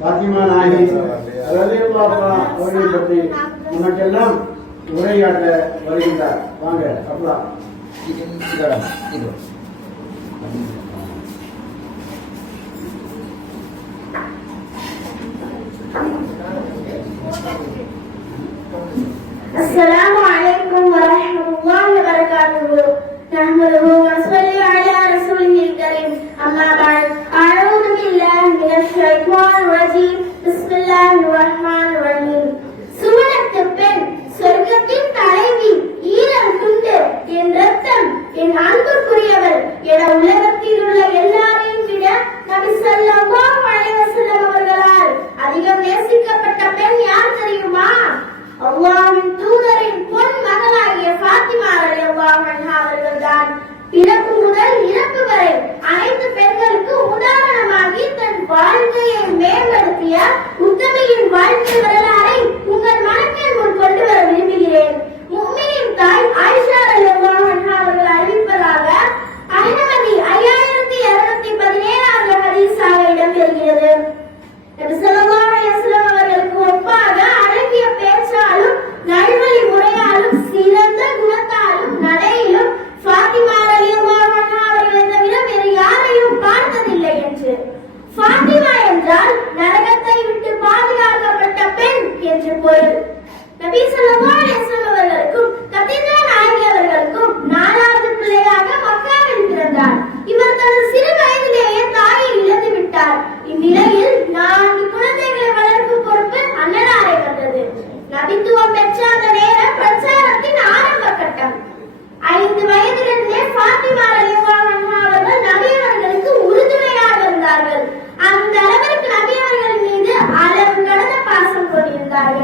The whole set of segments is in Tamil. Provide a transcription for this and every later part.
பாத்திமா நாயகி ரலியுல்லாஹா அவர்களை பற்றி நமக்கெல்லாம் உரையாற்ற வருகின்றார். வாங்க அப்பலா السلام عليكم ورحمة الله وبركاته نحمده ونصلي கண் தெரிகிறது வேறு யாரையும் பார்த்ததில்லை என்று. ஃபாத்திமா என்றால் நரகத்தை விட்டு பாதுகாக்கப்பட்ட பெண் என்று பொருள். நபி ஸல்லல்லாஹு அலைஹி வஸல்லம் அவர்களுக்கும்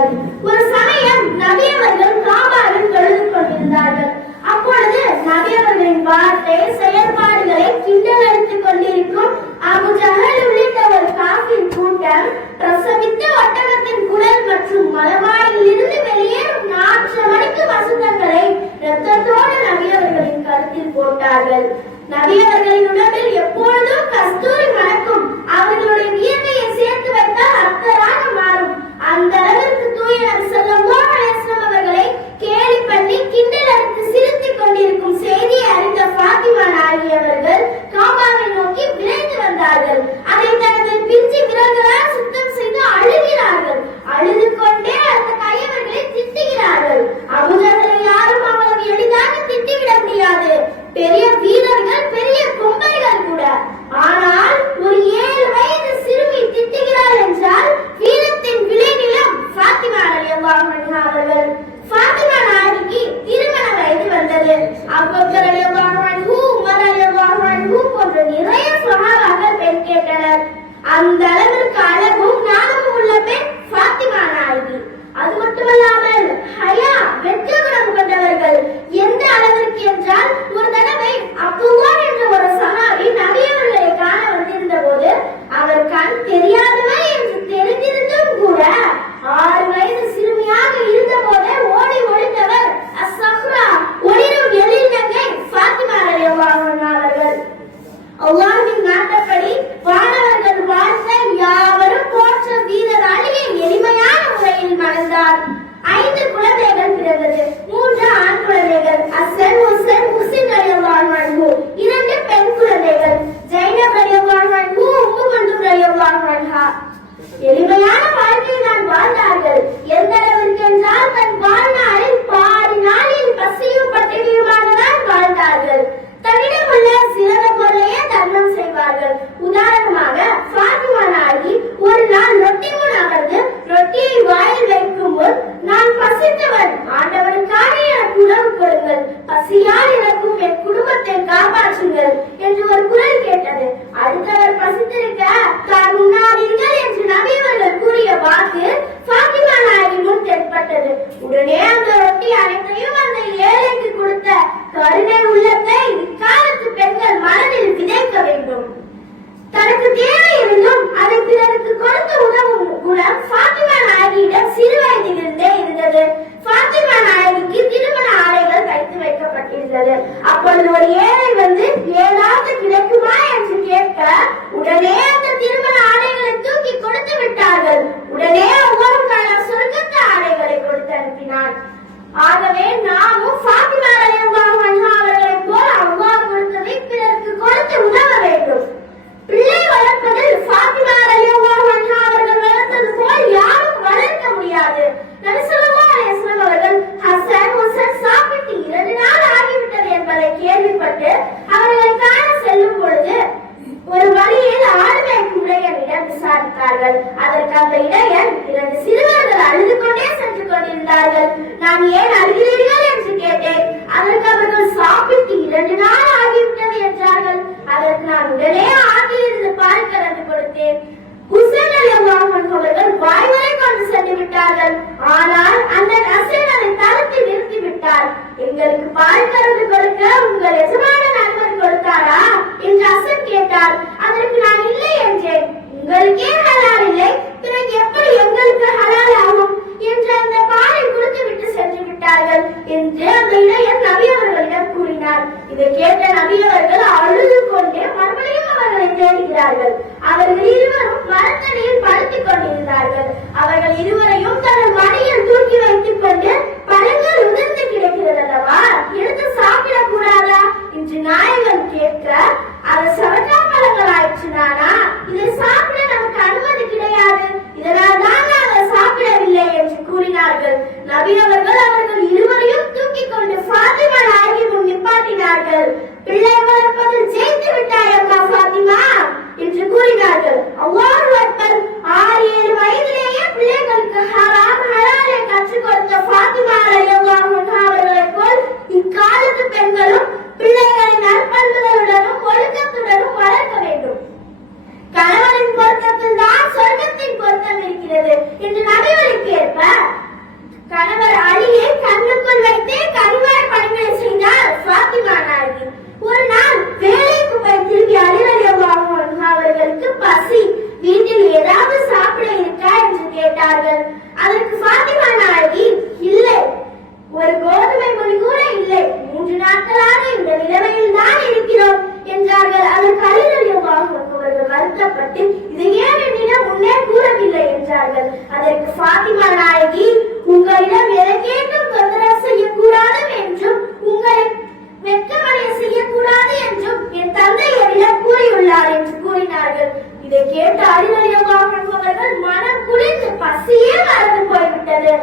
கொண்டார்கள் ஒரு சமயம் நபி அவர்கள் காபாவில் தொழுது கொண்டிருந்தார்கள். அப்பொழுது நபி அவர்களின் வார்த்தை செயல்பாடுகளை கிண்டல் கொண்டிருக்கும் அபு உள்ளிட்ட ஒரு காஃபின் கூட்டம் பிரசவித்து ஒட்டகத்தின் குழல் மற்றும் மலவாயில் இருந்து வெளியேறும் நாற்று மணிக்கு வசந்தங்களை ரத்தத்தோடு நபி அவர்களின் கருத்தில் போட்டார்கள். நபி அவர்களின் உடம்பில் எப்பொழுதும் கஸ்தூரி Period B புகாரின் நாட்டப்படி வானவர்கள் வாழ்ந்த யாவரும் போற்ற வீரராணியை எளிமையான முறையில் மணந்தார் ஐந்து குழந்தைகள் பிறந்தது. மூன்று ஆண் குழந்தைகள். அசல் உசல் முசின் அரியவாள் வழங்கு இரண்டு பெண் குழந்தைகள். ஜெயினப் அரியவாள் வழங்கு உப்பு மண்டூர் அரியவாள் எளிமையான வாழ்க்கையை நான் வாழ்ந்தார்கள். எந்த அளவிற்கு என்றால் தன் வாழ்நாள் கொடுத்தேன் ஹுசேன் அலி அல்லாஹ் அவர்கள் வாய்வரை கொண்டு சென்று விட்டார்கள் ஆனால் அந்த ஹசன் அதை தடுத்து நிறுத்தி விட்டார் எங்களுக்கு பால் கறந்து கொடுக்க உங்கள் எஜமான நண்பர் கொடுத்தாரா? என்று அசன் கேட்டார். அதற்கு நான் இல்லை என்றேன். உங்களுக்கே ஹலால் இல்லை. பிறகு எப்படி எங்களுக்கு ஹலால் ஆகும்? என்று அந்த பாலை கொடுத்து விட்டு சென்று விட்டார்கள் என்று அந்த இளையர் நபி அவர்களிடம் கூறினார். இதை கேட்ட நபி அவர்கள் அழுது கொண்டே மறுபடியும் அவர்கள் இருவரும் மரத்தடியில் படுத்துக் கொண்டிருந்தார்கள். அவர்கள் இருவரையும் தனது மடியில் தூக்கி வைத்துக் கொண்டு பழங்கள் உதிர்ந்து கிடக்கிறது அல்லவா? எடுத்து சாப்பிடக் கூடாதா என்று நாயகன் கேட்க அது சவட்டா பழங்கள் ஆயிடுச்சு நானா? இதை சாப்பிட நமக்கு அனுமதி கிடையாது. இதனால் தான் நாங்கள் சாப்பிடவில்லை என்று கூறினார்கள். நபி அவர்கள் அவர்கள் இருவரையும் தூக்கிக் கொண்டு ஃபாத்திமா நிப்பாட்டினார்கள் பிள்ளை வளர்ப்பதில் சேர்த்து விட்டாய் அம்மா பாத்திமா என்று கூறினார்கள். அவ்வாறு அக்பர் ஆறு ஏழு வயதிலேயே பிள்ளைகளுக்கு ஹராம் ஹலாலை கற்றுக் கொடுத்த பாத்திமா ரலியல்லாஹு போல் இக்காலத்து பெண்களும் பிள்ளைகளை நற்பண்புகளுடனும் ஒழுக்கத்துடனும் வளர்க்க வேண்டும். கணவனின் பொருத்தத்தில் தான் சொர்க்கத்தின் பொருத்தம் இருக்கிறது என்று நபிகளுக்கு ஏற்ப கணவர் அழியை கண்ணுக்குள் வைத்தே கரிவாய் ஒரு நாள் வேலைக்கு அவர்களுக்கு பசி. வீட்டில் ஏதாவது சாப்பிட என்று கேட்டார்கள். அதற்கு பாத்திமா நாயகி இல்லை. ஒரு கோதுமை மொழி கூட இல்லை. மூன்று நாள் போய்விட்டது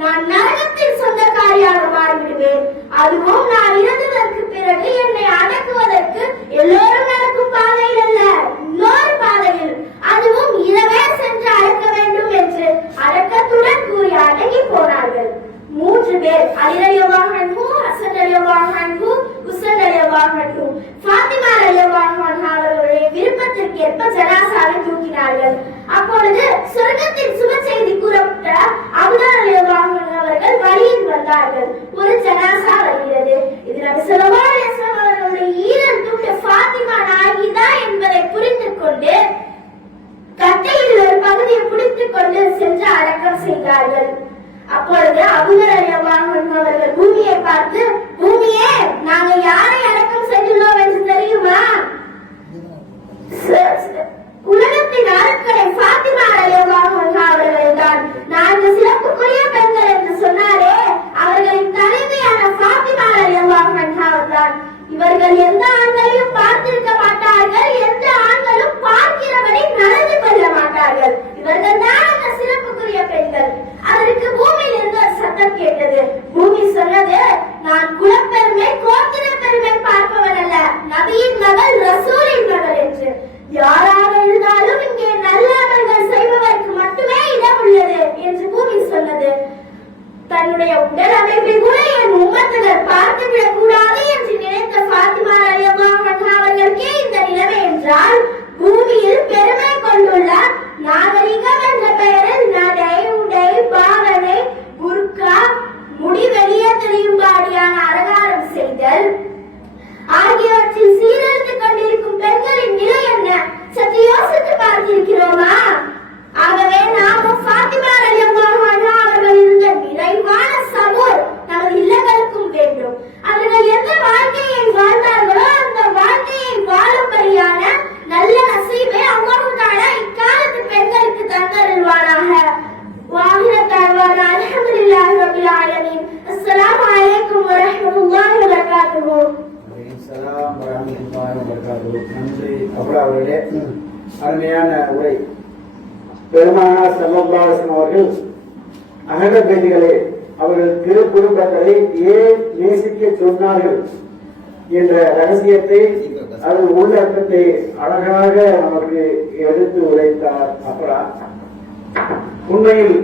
நான் நரகத்தின் சொந்தக்காரியாக மாறிவிடுவேன். அதுவும் நான் இறந்ததற்கு பிறகு என்னை அடக்குவதற்கு எல்லோரும் நடக்கும் பாதையில் அல்ல இன்னொரு பாதையில். அதுவும் இரவே சென்று அடக்க வேண்டும் என்று அடக்கத்துடன் கூறி அடங்கி போனார்கள். மூன்று பேர் அலி ரலியல்லாஹு அன்ஹு ஏற்ப ஜலாசாவை தூக்கினார்கள் அப்பொழுது சொர்க்கத்தின் சுப செய்தி கூறப்பட்ட அபுதாரர்கள் அவர்கள் வழியில் வந்தார்கள். ஒரு ஜனாசா வருகிறது. இது நபி சொல்லமான அவர்களுடைய ஈரன் தூண்ட ஃபாத்திமா நாயிதா என்பதை புரிந்து கொண்டு கட்டையில் ஒரு பகுதியை பிடித்துக் கொண்டு சென்று அடக்கம் செய்தார்கள். அப்பொழுது அபுதாரர்கள் அவர்கள் பூமியை பார்த்து என்றால் பெருமானா செல்லல்லாசன் அவர்கள் அகடபேதிகளே அவர்கள் திருக்குடும்பங்களை ஏன் நேசிக்க சொன்னார்கள் என்ற ரகசியத்தை அது உள்ளத்தை அழகாக நமக்கு எடுத்து உரைத்தார் அப்புறம் உண்மையில்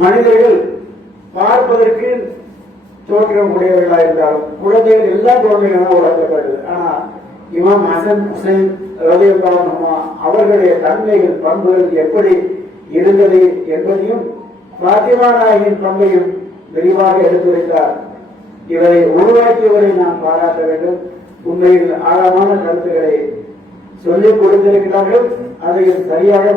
மனிதர்கள் பார்ப்பதற்கு தோற்றம் உடையவர்களாக இருந்தாலும் குழந்தைகள் எல்லா குழந்தைகளும் உலகப்படுது ஆனா இமாம் ஹசன் ஹுசைன் அவர்களுடைய தன்மைகள் பண்புகள் எப்படி இருந்தது என்பதையும் பாத்திமா நாயகின் பங்கையும் விரிவாக எடுத்துரைத்தார். இவரை உருவாக்கியவரை நாம் பாராட்ட வேண்டும். உண்மையில் ஆழமான கருத்துக்களை சொல்லிக் கொடுத்திருக்கிறார்கள். அதையும் சரியாக